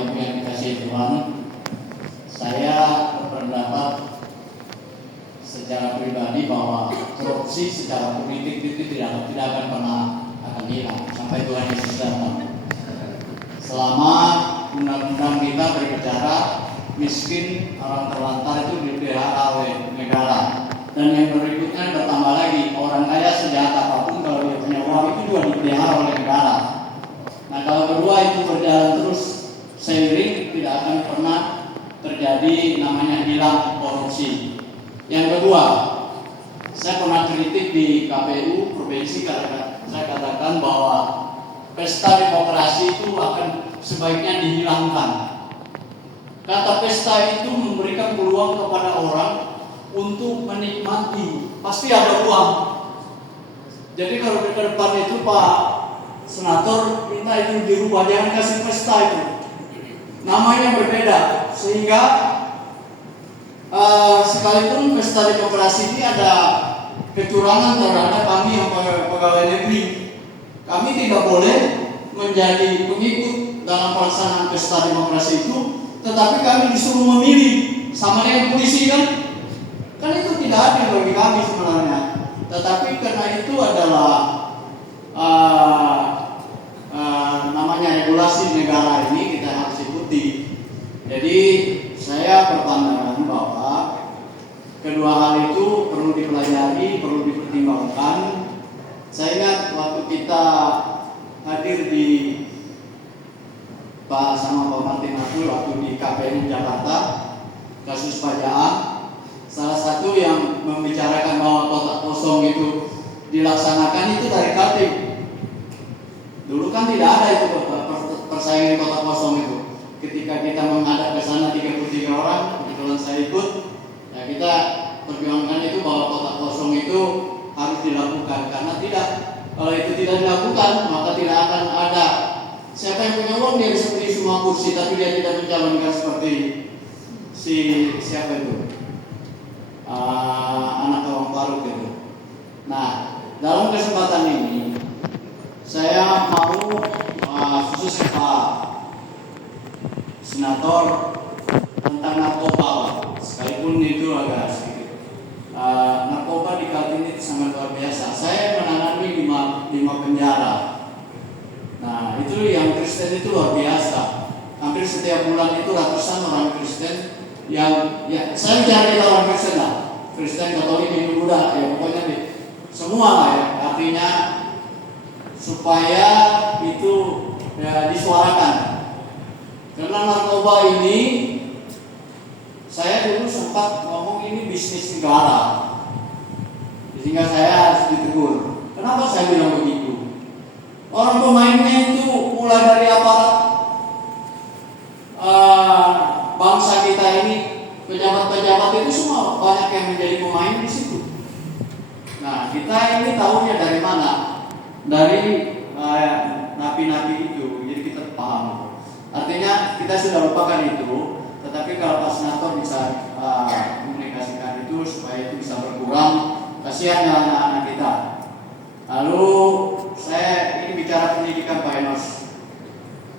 Bapak Ibu yang dikasihi Tuhan, saya berpendapat secara pribadi bahwa korupsi secara politik itu tidak akan pernah hilang sampai Tuhan Yesus datang. Selama undang-undang kita berbicara miskin, orang terlantar itu dipelihara oleh negara. Dan yang berikutnya bertambah lagi, orang kaya sejahat apapun kalau dia punya uang itu juga dipelihara oleh negara. Nah, kalau kedua itu berjalan terus seiring, tidak akan pernah terjadi namanya hilang korupsi. Yang kedua, saya pernah kritik di KPU provinsi karena saya katakan bahwa pesta demokrasi itu akan sebaiknya dihilangkan. Kata pesta itu memberikan peluang kepada orang untuk menikmati, pasti ada uang. Jadi kalau di depan itu Pak Senator minta itu dirubah, jangan kasih pesta itu, namanya berbeda, sehingga sekalipun pesta demokrasi ini ada kecurangan terhadap kami yang pegawai negeri, kami tidak boleh menjadi pengikut dalam pelaksanaan pesta demokrasi itu, tetapi kami disuruh memilih sama dengan polisi kan itu tidak adil bagi kami sebenarnya. Tetapi karena itu adalah namanya regulasi negara ini, kita harus ikuti. Jadi saya berpandangan bahwa kedua hal itu perlu dipelajari, perlu dipertimbangkan. Saya ingat waktu kita hadir di Pak Martin Atul waktu di KPN Jakarta, kasus Pajaan, salah satu yang membicarakan bahwa kotak kosong itu dilaksanakan itu dari Kaltim. Dulu kan tidak ada itu persaingan kotak kosong itu. Ketika kita menghadap ke sana 33 orang, kebetulan saya ikut, ya kita perjuangkan itu bahwa kotak kosong itu harus dilakukan, karena kalau itu tidak dilakukan maka tidak akan ada siapa yang punya uang dia bisa beli semua kursi, tapi dia tidak mencalonkan seperti siapa itu anak orang Faruk itu. Nah, dalam kesempatan ini saya mau khusus Pak Senator tentang narkoba, sekalipun itu agak sedikit. Narkoba di Kaltim itu sangat luar biasa. Saya menangani 5 penjara. Nah, itu yang Kristen itu luar biasa. Hampir setiap bulan itu ratusan orang Kristen yang saya cari orang Kristen lah, Kristen, Katolik, Hindu, Buddha, ya pokoknya semua lah ya. Artinya supaya itu ya disuarakan. Karena narkoba ini, saya dulu sempat ngomong ini bisnis negara, sehingga saya harus ditegur. Kenapa saya bilang begitu? Orang pemainnya itu mulai dari aparat bangsa kita ini, pejabat-pejabat itu semua banyak yang menjadi pemain di situ. Nah, kita ini tahunya dari mana? Dari napi-napi itu, jadi kita paham. Artinya kita sudah lupakan itu, tetapi kalau Pak Senator bisa komunikasikan itu supaya itu bisa berkurang, kasihan anak-anak kita. Lalu saya ini bicara pendidikan Pak Enos.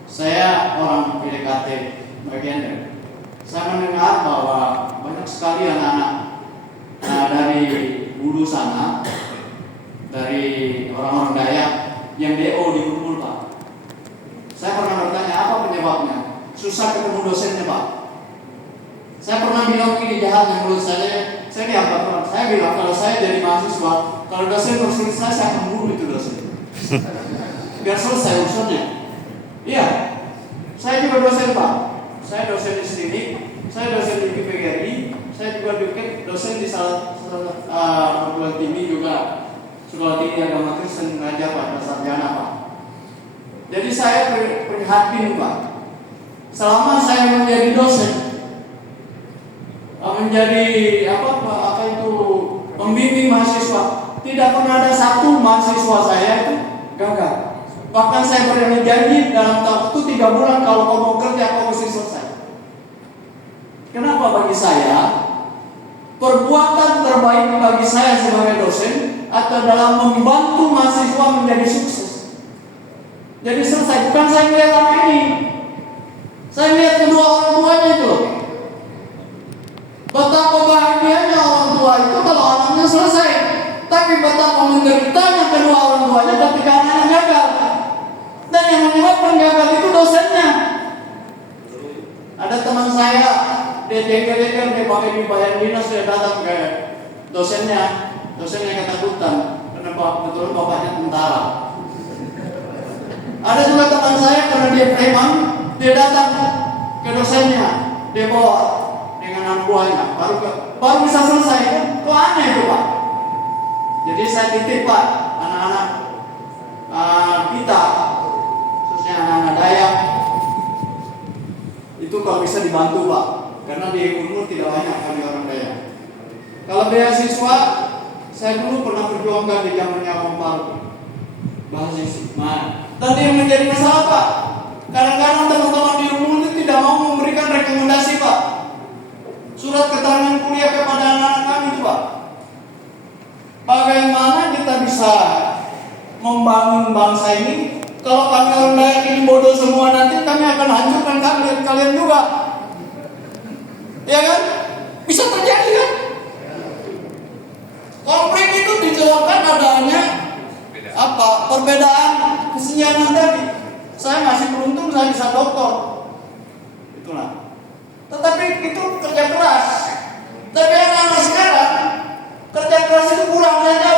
Saya orang PDKT bagian dari. Saya mendengar bahwa banyak sekali anak-anak dari Hulu sana, dari orang-orang Dayak yang DO di Kumpul, Pak. Saya pernah bertanya apa penyebabnya? Susah ketemu dosennya, Pak. Saya pernah bilang ini jahat yang menurut saya dianggap orang. Saya bilang kalau saya jadi mahasiswa, kalau dosen bersulit saya akan bunuh itu dosen. Biar selesai urusannya. Iya, saya juga dosen, Pak. Saya dosen di sini, saya dosen di PGRI, saya juga dosen di salah perguruan tinggi juga, sekolah tinggi agama Kristen mengajar pada sarjana, Pak. Jadi saya prihatin, Pak. Selama saya menjadi dosen, menjadi pembimbing mahasiswa, tidak pernah ada satu mahasiswa saya itu gagal. Bahkan saya berani janji dalam waktu 3 bulan kalau kau mau kerja kau mesti selesai. Kenapa bagi saya perbuatan terbaik bagi saya sebagai dosen atau dalam membantu mahasiswa menjadi sukses. Jadi selesai, bukan saya melihat apa ini. Saya lihat kedua orang tuanya itu. Betapa bahagianya orang tua itu kalau anaknya selesai. Tapi betapa menderitanya kedua orang tuanya ketika anaknya gagal. Dan yang menyebabkan gagal itu dosennya. Ada teman saya, dia jeger-jeger, dia pakai di bayan dinas, dia datang ke dosennya ketakutan karena kebetulan bapaknya tentara. Ada juga teman saya karena dia preman, dia datang ke dosennya, dia bawa dengan anak buahnya, baru bisa selesai. Kok aneh itu Pak? Jadi saya titip Pak, anak-anak kita, khususnya anak-anak Dayak, itu kalau bisa dibantu Pak, karena di umur tidak banyak kali orang Dayak. Kalau beasiswa, saya dulu pernah perjuangkan di zamannya Om Paru, beasiswa. Dan yang menjadi masalah Pak, kadang-kadang teman-teman di umum itu tidak mau memberikan rekomendasi Pak, surat keterangan kuliah kepada anak-anak kami itu Pak. Bagaimana kita bisa membangun bangsa ini kalau kami orang Dayak ini bodoh semua, nanti kami akan hancurkan kalian juga. Ya kan? Bisa terjadi kan? Konflik itu disebabkan adanya perbedaan kesianan tadi. Saya masih beruntung saya bisa doktor. Itulah. Tetapi itu kerja keras. Tapi anak-anak sekarang kerja keras itu kurang saja.